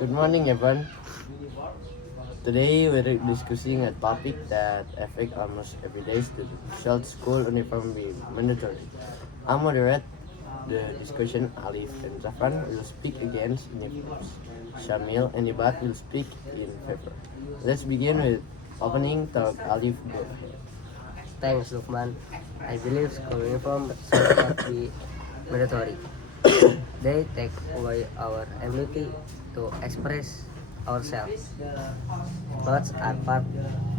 Good morning, everyone. Today we're discussing a topic that affects almost everyday students. Shall school uniform be mandatory? I'll moderate the discussion. Alif and Zafran will speak against uniforms. Shamil and Ibat will speak in favor. Let's begin with opening talk. Alif, go. Thanks, Lukman. I believe school uniform should not be mandatory. They take away our ability to express ourselves. Clothes are part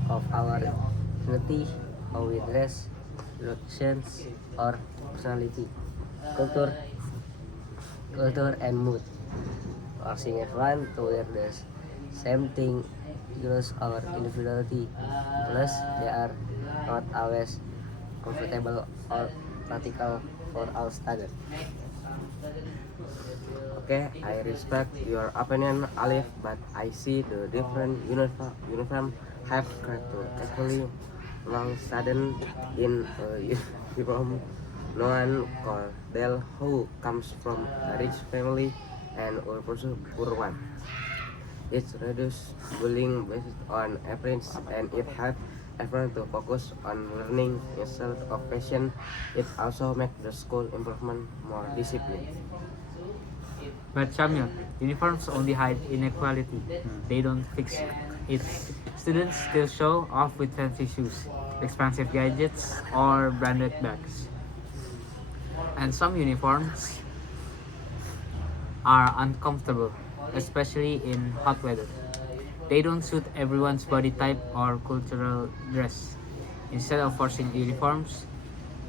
of our identity, how we dress, reactions, or personality, culture, culture and mood. Forcing everyone to wear the same thing ignores our individuality. Plus, they are not always comfortable or practical for our students. Okay, I respect your opinion, Alif, but I see the different uniform have character. Actually, long sudden in a uniform, no one call tell who comes from a rich family and or person poor one. It reduces bullying based on appearance and it helps everyone to focus on learning instead of passion. It also makes the school improvement more disciplined. But Shamil, uniforms only hide inequality. They don't fix it. Students still show off with fancy shoes, expensive gadgets, or branded bags. And some uniforms are uncomfortable, especially in hot weather. They don't suit everyone's body type or cultural dress. Instead of forcing uniforms,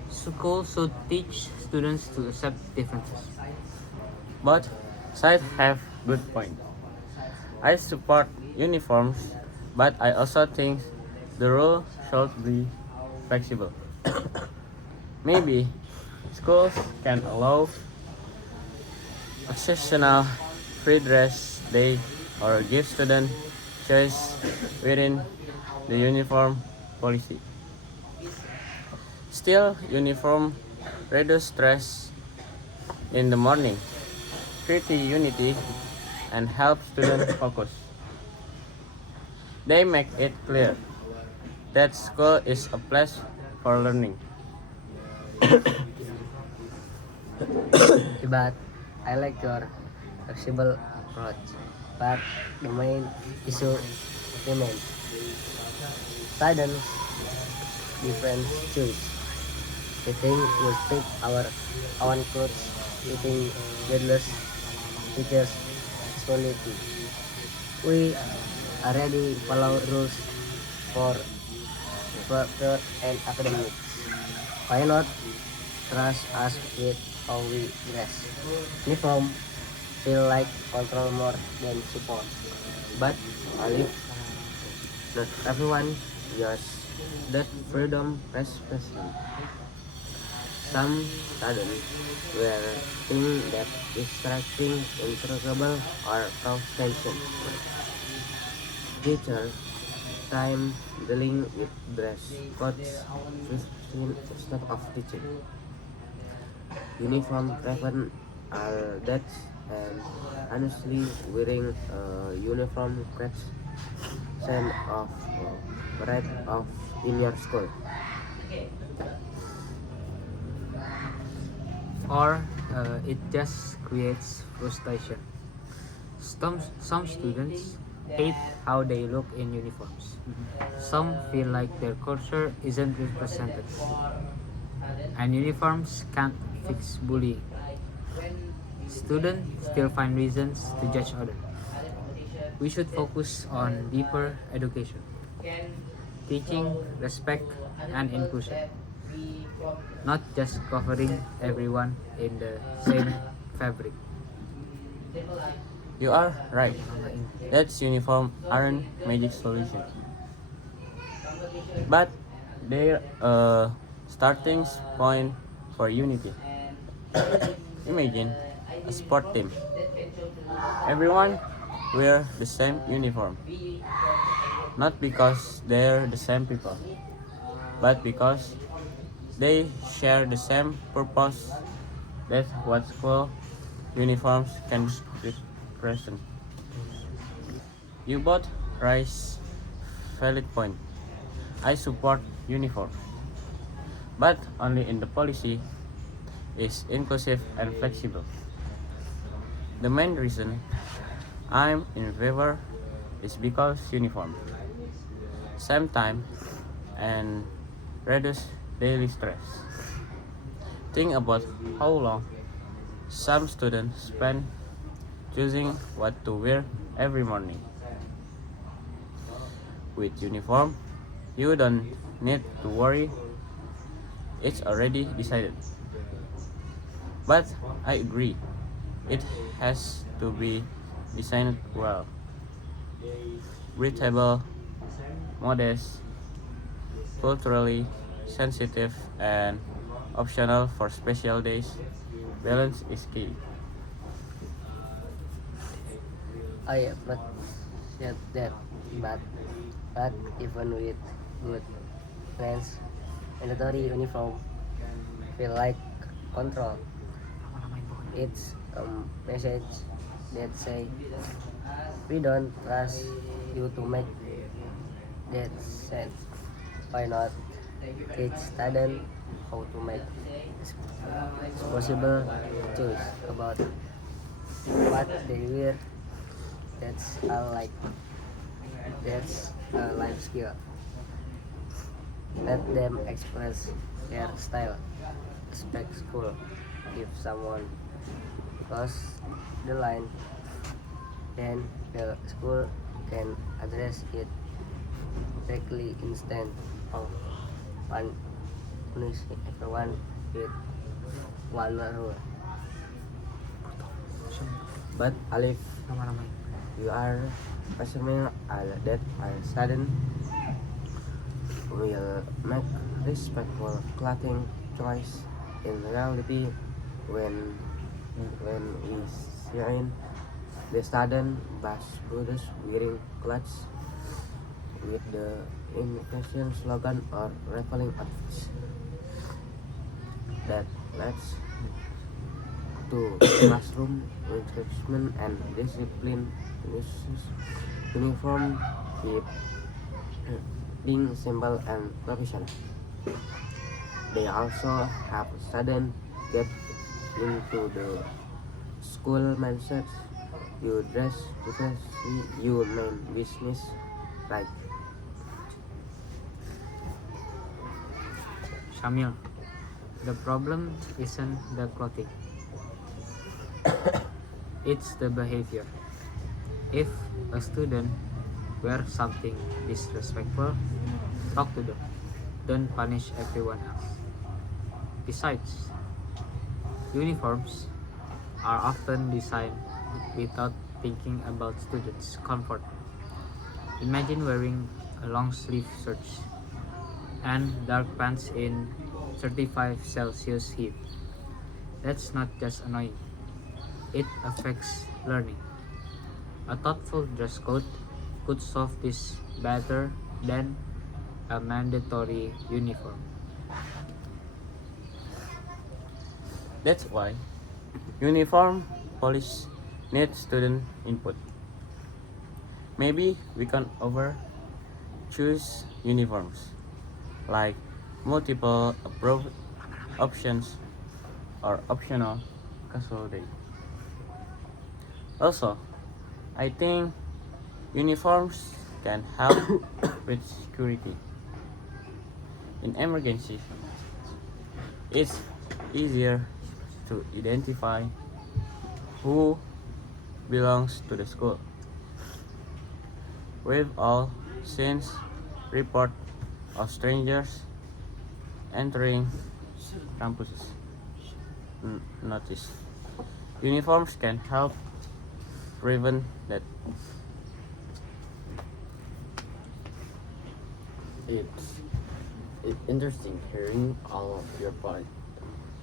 schools should teach students to accept differences. Both sides have good points. I support uniforms, but I also think the rule should be flexible. Maybe schools can allow occasional free dress day or give students choice within the uniform policy. Still, uniform reduce stress in the morning, create unity, and help students focus. They make it clear that school is a place for learning. But I like your flexible approach. But the main issue remains. Students different choice. We think we'll pick our own clothes, we think jealous teachers responsibility. We already follow rules for further and academics. Why not trust us with how we dress? Uniform feel like control more than support. But Alif, not everyone just that freedom especially. Some students will think that distracting, intractable, or cause tension. Teacher time dealing with dress codes 15 instead of teaching. Uniform prevent all that and honestly wearing a uniform creates sense of pride of in your school. Or it just creates frustration. Some students hate how they look in uniforms. Some feel like their culture isn't represented. And uniforms can't fix bullying. Students still find reasons to judge others. We should focus on deeper education, teaching respect and inclusion, not just covering everyone in the same fabric. You are right. That's uniform aren't magic solution. But they're a starting point for unity. Imagine a sport team. Everyone wear the same uniform. Not because they're the same people, but because they share the same purpose. That's what school uniforms can represent. You both raise valid point. I support uniform, but only in the policy is inclusive and flexible. The main reason I'm in favor is because uniform, same time, and reduce daily stress. Think about how long some students spend choosing what to wear every morning. With uniform, you don't need to worry, it's already decided. But I agree, it has to be designed well. Breathable, modest, culturally sensitive, and optional for special days. Balance is key. I appreciate that, but even with good plans, mandatory uniform feel like control. It's a message that say we don't trust you to make that sense. Why not teach students how to make possible choice about what they wear? That's a life skill. Let them express their style. Respect school. If someone cross the line, then the school can address it directly instead of punishing everyone with one rule. But Alif, you are assuming that a student will make respectful clothing choice in reality when we see the student bus brothers wearing clothes with the imitation slogan or revealing outfits that leads to classroom instruction and discipline uses uniform keep being simple and professional. They also have students get into the school mindset. You dress differently, you mean business right. Shamil, the problem isn't the clothing, it's the behavior. If a student wears something disrespectful, talk to them. Don't punish everyone else. Besides, uniforms are often designed without thinking about students' comfort. Imagine wearing a long sleeve shirt and dark pants in 35 Celsius heat. That's not just annoying, it affects learning. A thoughtful dress code could solve this better than a mandatory uniform. That's why uniform police need student input. Maybe we can over choose uniforms like multiple approved options or optional casual day. Also, I think uniforms can help with security. In emergency, it's easier to identify who belongs to the school. We've all seen report of strangers entering campuses. Notice. Uniforms can help prevent that. It's interesting hearing all of your point.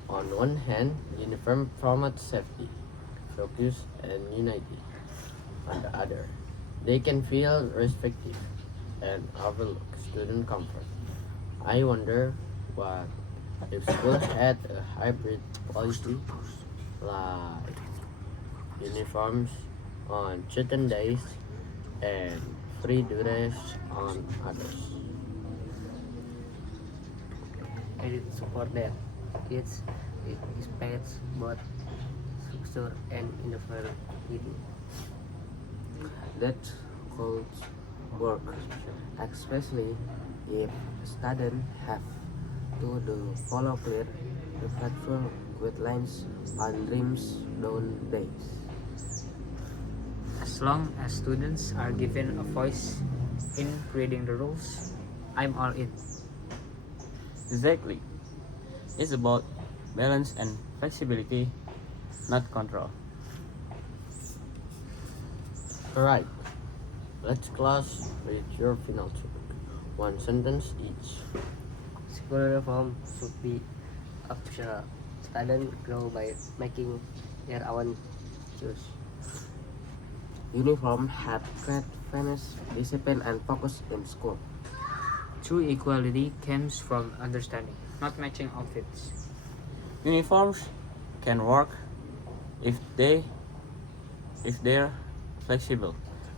On one hand, uniform promotes safety, focus, and unity. On the other, they can feel restrictive and overlook student comfort. I wonder what if school had a hybrid policy like uniforms on certain days and free duress on others. I did support that. Kids expect both structure and individuality. That could work, especially if students have to do follow clear, reflectful guidelines on dreams down days. As long as students are given a voice in creating the rules, I'm all in. Exactly. It's about balance and flexibility, not control. Alright, let's close with your final talk. One sentence each. School reform should be optional. Students grow by making their own choice. Uniform help create fairness, discipline, and focus in school. True equality comes from understanding, not matching outfits. Uniforms can work if they're flexible,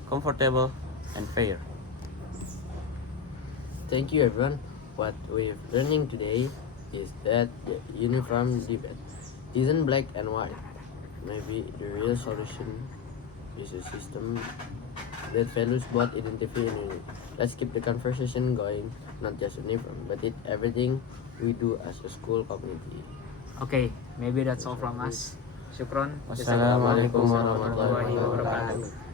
comfortable, and fair. Thank you everyone. What we're learning today is that the uniform debate isn't black and white. Maybe the real solution is a system that values both identity and unity. Let's keep the conversation going, not just uniform, but it everything we do as a school community. Okay, maybe that's all from us. Syukron. Wassalamualaikum warahmatullahi warahmatullahi wabarakatuh. wabarakatuh.